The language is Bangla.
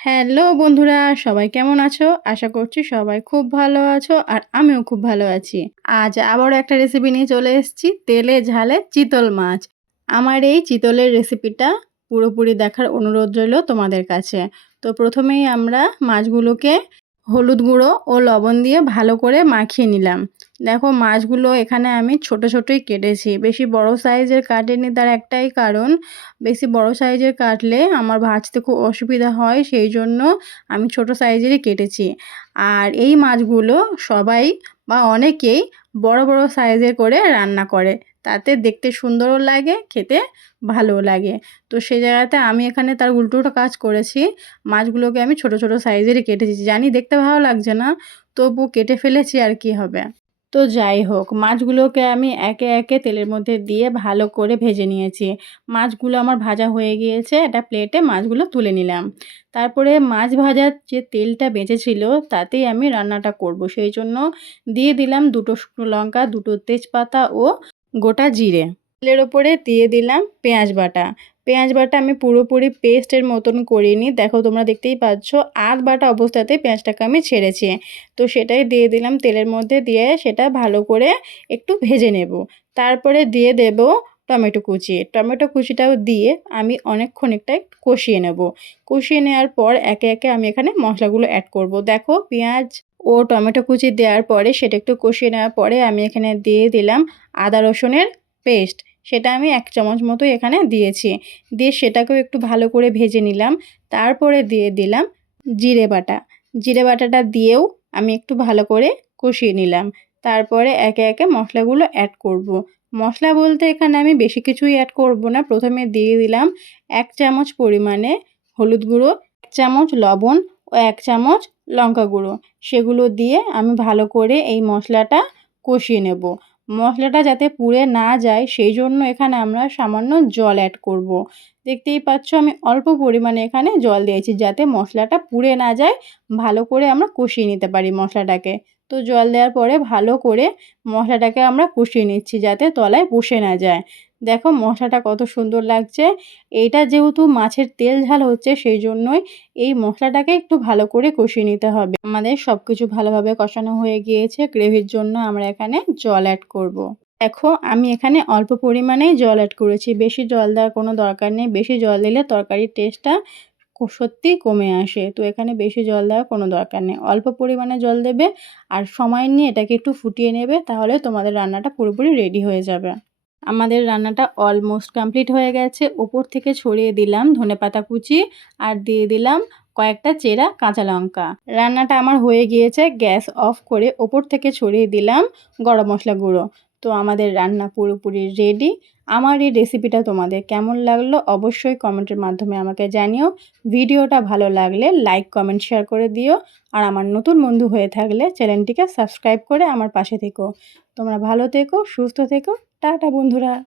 হ্যালো বন্ধুরা, সবাই কেমন আছো? আশা করছি সবাই খুব ভালো আছো আর আমিও খুব ভালো আছি। আজ আবারও একটা রেসিপি নিয়ে চলে এসেছি, তেলে ঝালে চিতল মাছ। আমার এই চিতলের রেসিপিটা পুরোপুরি দেখার অনুরোধ রইল তোমাদের কাছে। তো প্রথমেই আমরা মাছগুলোকে হলুদ গুঁড়ো ও লবণ দিয়ে ভালো করে মাখিয়ে নিলাম। দেখো মাছগুলো এখানে আমি ছোট ছোটই কেটেছি, বেশি বড় সাইজের কাটিনি, তার একটাই কারণ বেশি বড় সাইজের কাটলে আমার ভাজতে খুব অসুবিধা হয়, সেই জন্য আমি ছোট সাইজেরই কেটেছি। আর এই মাছগুলো সবাই বা অনেকেই বড় বড় সাইজের করে রান্না করে, তাতে দেখতে সুন্দরও লাগে, খেতে ভালোও লাগে। তো সেই জায়গাতে আমি এখানে তার উল্টোটা কাজ করেছি, মাছগুলোকে আমি ছোট ছোট সাইজেরই কেটেছি। জানি দেখতে ভালো লাগছে না, তবু কেটে ফেলেছি, আর কি হবে। তো যাই হোক, মাছগুলোকে আমি একে একে তেলের মধ্যে দিয়ে ভালো করে ভেজে নিয়েছি। মাছগুলো আমার ভাজা হয়ে গিয়েছে, একটা প্লেটে মাছগুলো তুলে নিলাম। তারপরে মাছ ভাজার যে তেলটা বেঁচেছিল তাতেই আমি রান্নাটা করব, সেই জন্য দিয়ে দিলাম 2টো শুকনো লঙ্কা, 2টো তেজপাতা ও গোটা জিরে। তেলের ওপরে দিয়ে দিলাম পেঁয়াজ বাটা। পেঁয়াজ বাটা আমি পুরোপুরি পেস্টের মতন করিনি, দেখো তোমরা দেখতেই পাচ্ছ আধ বাটা অবস্থাতে পেঁয়াজটাকে আমি ছেড়েছি। তো সেটাই দিয়ে দিলাম তেলের মধ্যে, দিয়ে সেটা ভালো করে একটু ভেজে নেব। তারপরে দিয়ে দেব টমেটো কুচি। টমেটো কুচিটাও দিয়ে আমি অনেকক্ষণ একটা কষিয়ে নেব। কষিয়ে নেওয়ার পর একে একে আমি এখানে মশলাগুলো অ্যাড করব। দেখো পেঁয়াজ ও টমেটো কুচি দেওয়ার পরে সেটা একটু কষিয়ে নেওয়ার পরে আমি এখানে দিয়ে দিলাম আদা রসুনের পেস্ট। সেটা আমি 1 চামচ মতো এখানে দিয়েছি। দিয়ে সেটাকেও একটু ভালো করে ভেজে নিলাম। তারপরে দিয়ে দিলাম জিরে বাটা। জিরে বাটাটা দিয়েও আমি একটু ভালো করে কষিয়ে নিলাম। তারপরে একে একে মশলাগুলো অ্যাড করব। মশলা বলতে এখানে আমি বেশি কিছুই অ্যাড করব না। প্রথমে দিয়ে দিলাম 1 চামচ পরিমাণে হলুদ গুঁড়ো, 1 চামচ লবণ ও 1 চামচ লঙ্কা গুঁড়ো। সেগুলো দিয়ে আমি ভালো করে এই মশলাটা কষিয়ে নেব। মশলাটা যাতে পুড়ে না যায় সেই জন্য এখানে আমরা সামান্য জল অ্যাড করব। দেখতেই পাচ্ছ আমি অল্প পরিমাণে এখানে জল দিয়েছি, যাতে মশলাটা পুড়ে না যায়, ভালো করে আমরা কষিয়ে নিতে পারি মশলাটাকে। তো জল দেওয়ার পরে ভালো করে মশলাটাকে আমরা কষিয়ে নিচ্ছি, যাতে তলায় বসে না যায়। দেখো মশলাটা কত সুন্দর লাগছে। এইটা যেহেতু মাছের তেল ঝাল হচ্ছে, সেই জন্যই এই মশলাটাকে একটু ভালো করে কষিয়ে নিতে হবে। আমাদের সব কিছু ভালোভাবে কষানো হয়ে গিয়েছে, গ্রেভির জন্য আমরা এখানে জল অ্যাড করব। দেখো আমি এখানে অল্প পরিমাণেই জল অ্যাড করেছি, বেশি জল দেওয়ার কোনো দরকার নেই। বেশি জল দিলে তরকারির টেস্টটা সত্যিই কমে আসে। তো এখানে বেশি জল দেওয়ার কোনো দরকার নেই, অল্প পরিমাণে জল দেবে আর সময় নিয়ে এটাকে একটু ফুটিয়ে নেবে, তাহলে তোমাদের রান্নাটা পুরোপুরি রেডি হয়ে যাবে। আমাদের রান্নাটা অলমোস্ট কমপ্লিট হয়ে গেছে। ওপর থেকে ছড়িয়ে দিলাম ধনেপাতা কুচি আর দিয়ে দিলাম কয়েকটা চেরা কাঁচা লঙ্কা। রান্নাটা আমার হয়ে গিয়েছে, গ্যাস অফ করে ওপর থেকে ছড়িয়ে দিলাম গরম মশলা গুঁড়ো। তো আমাদের রান্না পুরোপুরি রেডি। আমার এই রেসিপিটা তোমাদের কেমন লাগলো অবশ্যই কমেন্টের মাধ্যমে আমাকে জানিও। ভিডিওটা ভালো লাগলে লাইক, কমেন্ট, শেয়ার করে দিও। আর আমার নতুন বন্ধু হয়ে থাকলে চ্যানেলটিকে সাবস্ক্রাইব করে আমার পাশে থেকো। তোমরা ভালো থেকো, সুস্থ থেকো। টাটা বন্ধুরা।